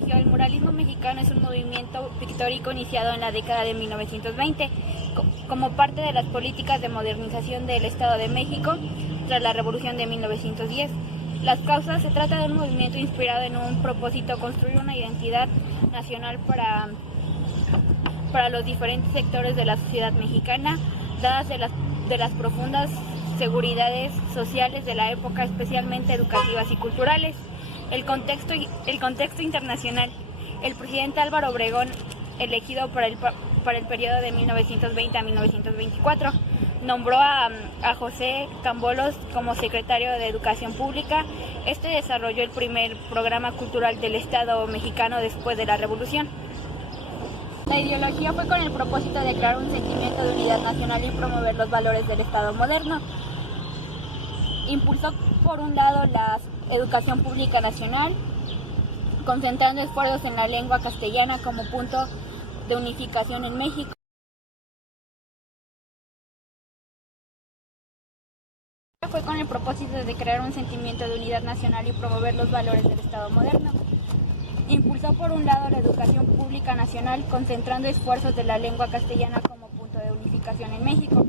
El muralismo mexicano es un movimiento pictórico iniciado en la década de 1920 como parte de las políticas de modernización del Estado de México tras la Revolución de 1910. Las causas: se trata de un movimiento inspirado en un propósito: construir una identidad nacional para los diferentes sectores de la sociedad mexicana, dadas de las profundas seguridades sociales de la época, especialmente educativas y culturales. El contexto internacional. El presidente Álvaro Obregón, elegido para el periodo de 1920 a 1924, nombró a José Cambolos como secretario de Educación Pública. Este desarrolló el primer programa cultural del Estado mexicano después de la Revolución. La ideología fue con el propósito de crear un sentimiento de unidad nacional y promover los valores del Estado moderno. Impulsó, por un lado, la educación pública nacional, concentrando esfuerzos en la lengua castellana como punto de unificación en México. Fue con el propósito de crear un sentimiento de unidad nacional y promover los valores del Estado moderno. Impulsó, por un lado, la educación pública nacional, concentrando esfuerzos de la lengua castellana como punto de unificación en México.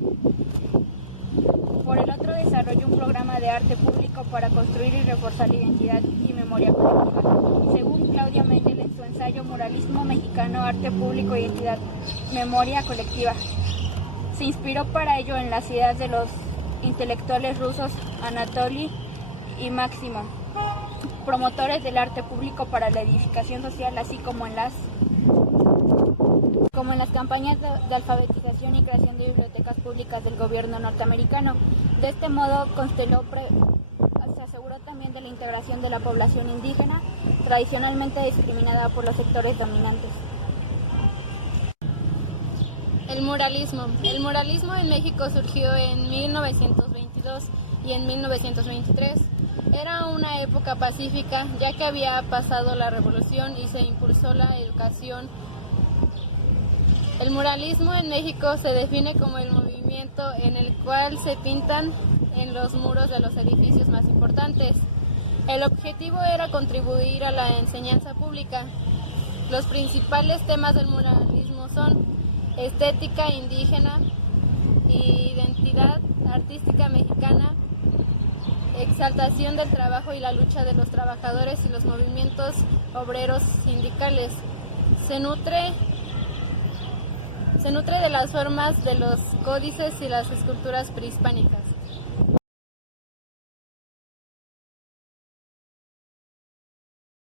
Por el otro, desarrolló un programa de arte público para construir y reforzar la identidad y memoria colectiva. Según Claudia Mendel, en su ensayo Muralismo Mexicano, Arte Público, Identidad, Memoria Colectiva, se inspiró para ello en las ideas de los intelectuales rusos Anatoly y Máximo, promotores del arte público para la edificación social, así como en las campañas de alfabetización y creación de bibliotecas públicas del gobierno norteamericano. De este modo, se aseguró también de la integración de la población indígena, tradicionalmente discriminada por los sectores dominantes. El muralismo. El muralismo en México surgió en 1922 y en 1923. Era una época pacífica, ya que había pasado la revolución y se impulsó la educación. El muralismo en México se define como el movimiento en el cual se pintan en los muros de los edificios más importantes. El objetivo era contribuir a la enseñanza pública. Los principales temas del muralismo son estética indígena, identidad artística mexicana, exaltación del trabajo y la lucha de los trabajadores y los movimientos obreros sindicales. Se nutre de las formas de los códices y las esculturas prehispánicas.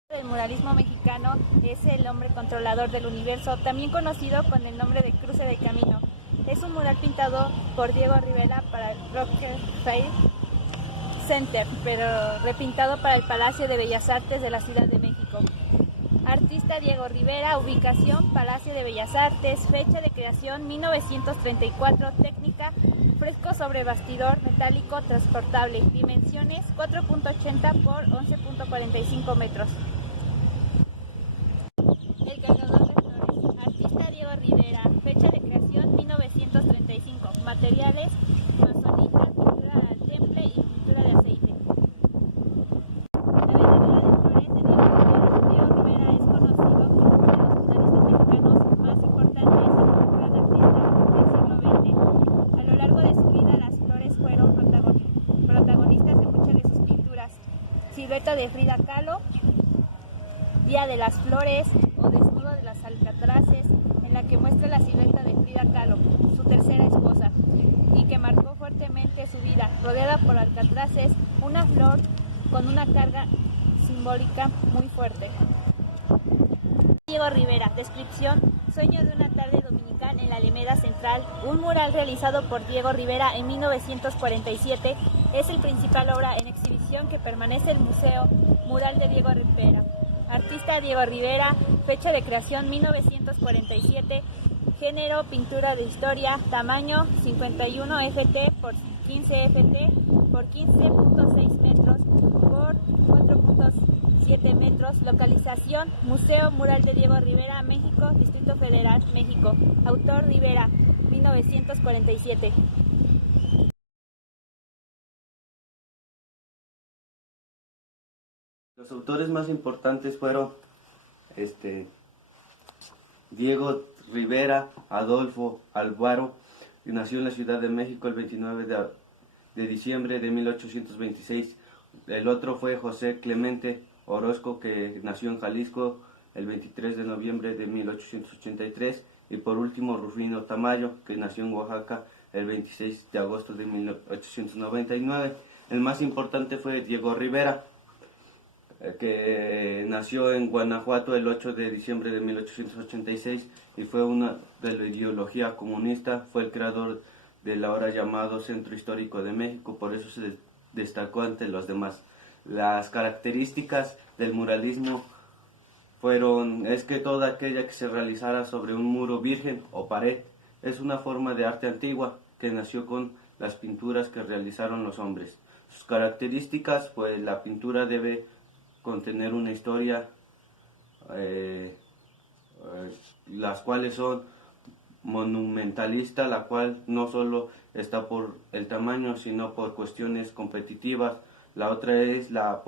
El muralismo mexicano es el hombre controlador del universo, también conocido con el nombre de Cruce de Camino. Es un mural pintado por Diego Rivera para el Rockefeller Center, pero repintado para el Palacio de Bellas Artes de la Ciudad de México. Artista Diego Rivera, ubicación Palacio de Bellas Artes, fecha de creación 1934, técnica fresco sobre bastidor metálico transportable, dimensiones 4.80 por 11.45 metros. El cargador de flores, artista Diego Rivera, fecha de creación 1935, materiales mazonita, pintura al temple y pintura de aceite. La vendedora de flores de Diego Rivera es conocido como uno de los muralistas mexicanos más importantes y como gran artista del siglo XX. A lo largo de su vida, las flores fueron protagonistas de muchas de sus pinturas. Silueta de Frida Kahlo, Día de las Flores o Desnudo de las Alcatraces, en la que muestra la silueta de Frida Kahlo, su tercera esposa, y que marcó fuertemente su vida, rodeada por alcatraces, una flor con una carga simbólica muy fuerte. Diego Rivera, descripción: sueño de una tarde dominical en la Alameda Central. Un mural realizado por Diego Rivera en 1947 es el principal obra en exhibición que permanece en el Museo Mural de Diego Rivera. Artista Diego Rivera, fecha de creación 1947, género pintura de historia, tamaño 51 ft por 15 ft por 15.6 metros por 4.7 metros, localización Museo Mural de Diego Rivera, México, Distrito Federal, México. Autor Rivera, 1947. Los autores más importantes fueron Diego Rivera Adolfo Alvaro, que nació en la Ciudad de México el 29 de diciembre de 1826. El otro fue José Clemente Orozco, que nació en Jalisco el 23 de noviembre de 1883. Y por último Rufino Tamayo, que nació en Oaxaca el 26 de agosto de 1899. El más importante fue Diego Rivera, que nació en Guanajuato el 8 de diciembre de 1886 y fue una de la ideología comunista. Fue el creador del ahora llamado Centro Histórico de México, por eso se destacó ante los demás. Las características del muralismo es que toda aquella que se realizara sobre un muro virgen o pared es una forma de arte antigua que nació con las pinturas que realizaron los hombres. Sus características, pues la pintura debe contener una historia, las cuales son monumentalista, la cual no solo está por el tamaño, sino por cuestiones competitivas. La otra es la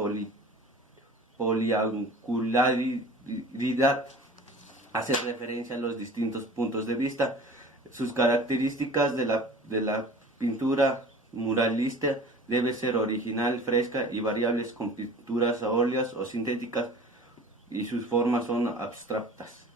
poliangularidad, hace referencia a los distintos puntos de vista. Sus características de la pintura muralista debe ser original, fresca y variables con pinturas a óleos o sintéticas, y sus formas son abstractas.